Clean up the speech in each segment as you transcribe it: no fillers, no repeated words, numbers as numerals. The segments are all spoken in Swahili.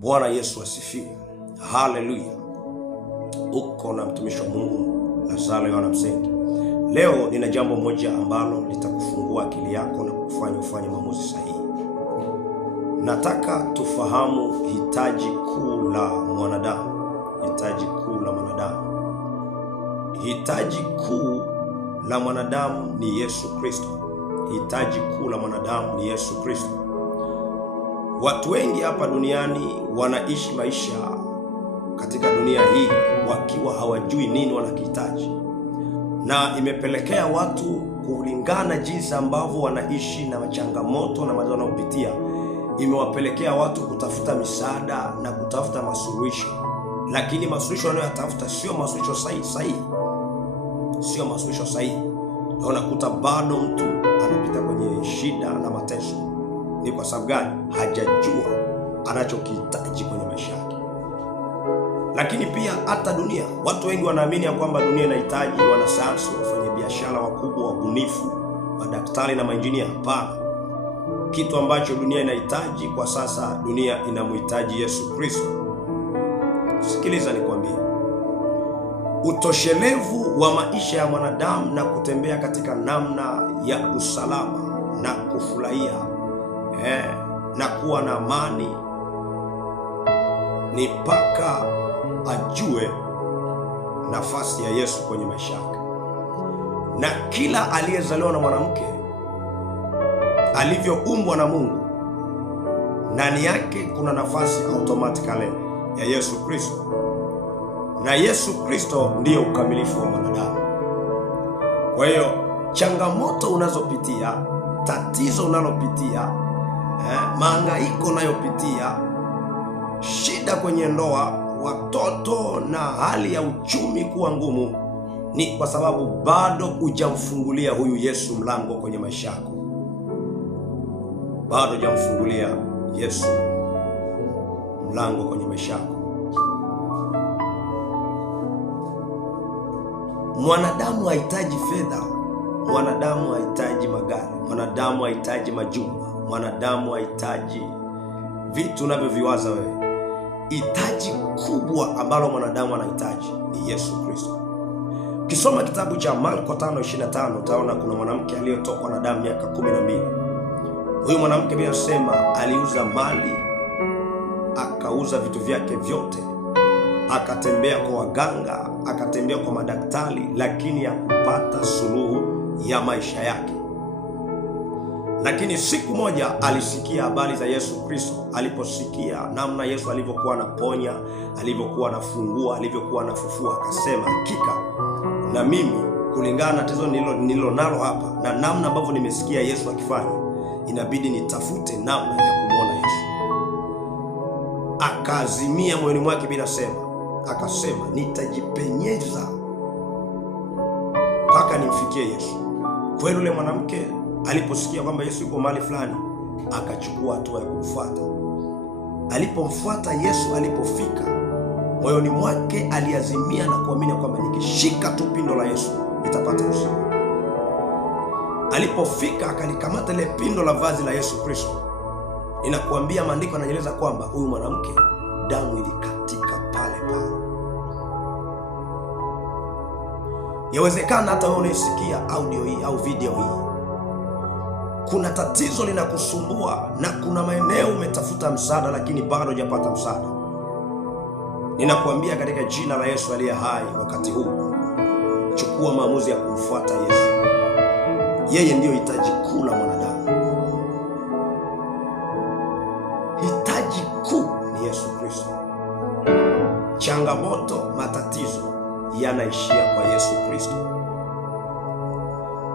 Bwana Yesu asifiwe. Haleluya. Uko na mtumishi wa Mungu Lazaro Yohana Msengi. Leo nina jambo moja ambalo litakufungua akili yako na kufanya ufanye maamuzi sahihi. Nataka tufahamu hitaji kuu la mwanadamu. Hitaji kuu la mwanadamu. Hitaji kuu la mwanadamu ni Yesu Kristo. Hitaji kuu la mwanadamu ni Yesu Kristo. Watu wengi hapa duniani wanaishi maisha katika dunia hii wakiwa hawajui nini wanakihitaji, na imepelekea watu kulingana jinsi ambavyo wanaishi na changamoto na mazao wanayopitia, imewapelekea watu kutafuta misaada na kutafuta masuluhisho, lakini masuluhisho wanayotafuta sio masuluhisho sahihi. Sio masuluhisho sahihi. Na unakuta bado mtu anapita kwenye shida na mateso. Ni kwa sababu gani? Hajajua anachokihitaji kwenye maisha yake. Lakini pia hata dunia, watu wengi wanaamini ya kwamba dunia inahitaji wanasayansi, wafanya biashara wakubwa, wabunifu, madaktari na mainjinia. Hapana. Kitu ambacho dunia inahitaji kwa sasa, dunia inamhitaji Yesu Kristo. Sikiliza nikwambie. Utoshelevu wa maisha ya mwanadamu na kutembea katika namna ya usalama na kufurahia na kuwa na amani ni mpaka ajue nafasi ya Yesu kwenye maisha yake. Na kila aliyezaliwa na mwanamke, alivyoumbwa na Mungu, ndani yake kuna nafasi automatically ya Yesu Kristo. Na Yesu Kristo ndiyo ukamilifu wa mwanadamu. Kwa hiyo changamoto unazopitia, tatizo unalopitia, mahangaiko unayopitia, shida kwenye ndoa, watoto na hali ya uchumi kuwa ngumu, ni kwa sababu bado hujamfungulia huyu Yesu mlango kwenye maisha yako. Bado hujamfungulia Yesu mlango kwenye maisha yako. Mwanadamu hahitaji fedha, mwanadamu hahitaji magari, mwanadamu hahitaji majumba, mwanadamu hahitaji vitu unavyoviwaza wewe. Hitaji kubwa ambalo mwanadamu anahitaji ni Yesu Kristo. Ukisoma kitabu cha Marko 5:25 utaona kuna mwanamke aliyetokwa na damu miaka 12. Huyu mwanamke bila sema aliuza mali, akauza vitu vyake vyote, akatembea kwa waganga, akatembea kwa madaktari, lakini hakupata suluhu ya maisha yake. Lakini siku moja alisikia habari za Yesu Kristo. Aliposikia namna Yesu alivyokuwa anaponya, alivyokuwa anafungua, alivyokuwa anafufua, akasema hakika na mimi kulingana na tatizo nilo nalo hapa na namna ambavyo nimesikia Yesu akifanya, inabidi nitafute namna ya kumwona Yesu. Akaazimia moyoni mwake bila sema, akasema nitajipenyeza mpaka nimfikie Yesu. Kweli yule mwanamke aliposikia kwamba Yesu yuko mahali fulani, akachukua hatua ya kumfuata. Alipomfuata Yesu, alipofika moyoni mwake aliazimia na kuamini kwamba nikishika tu pindo la Yesu nitapata uzima. Alipofika akalikamata ile pindo la vazi la Yesu Kristo, inakuambia maandiko yanaeleza kwamba huyu mwanamke damu ilikatika pale pale. Yawezekana hata wewe unasikia audio hii au video hii, kuna tatizo linakusumbua na kuna maeneo umetafuta msaada lakini bado hujapata msaada. Ninakuambia katika jina la Yesu aliye hai, wakati huu chukua maamuzi ya kumfuata Yesu. Yeye ndiyo hitaji kuu la mwanadamu. Hitaji kuu ni Yesu Kristo. Changamoto, matatizo yanaishia kwa Yesu Kristo.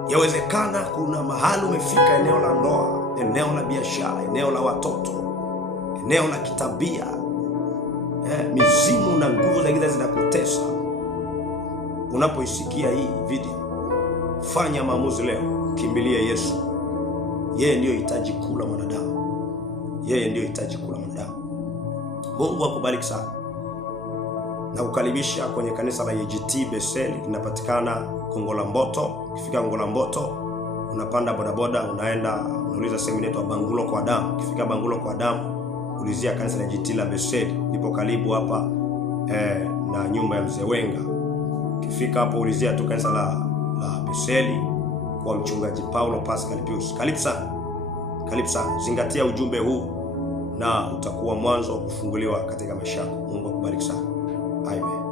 Yawezekana kuna mahali umefika, eneo la ndoa, eneo la biashara, eneo la watoto, eneo la kitabia, mizimu na nguvu za giza zinakutesa. Unapoisikia hii video, fanya maamuzi leo, kimbilie Yesu. Yeye ndiyo hitaji kuu la mwanadamu. Yeye ndiyo hitaji kuu la mwanadamu. Mungu akubariki sana. Na kukaribisha kwenye kanisa la EGT Bethel, linapatikana Gongo la Mboto. Ukifika Gongo la Mboto, unapanda bodaboda, unaenda unauliza sehemu inaitwa Bangulo kwa Damu. Ukifika Bangulo kwa Damu, ulizia kanisa la GT la Beseli, lipo karibu hapa na nyumba ya mzee Wenga. Ukifika hapo ulizia tu kanisa la Beseli kwa mchungaji Paulo Pascal Pius. Karibu sana. Karibu sana. Zingatia ujumbe huu na utakuwa mwanzo wa kufunguliwa katika maisha yako. Mungu akubariki sana. Amen.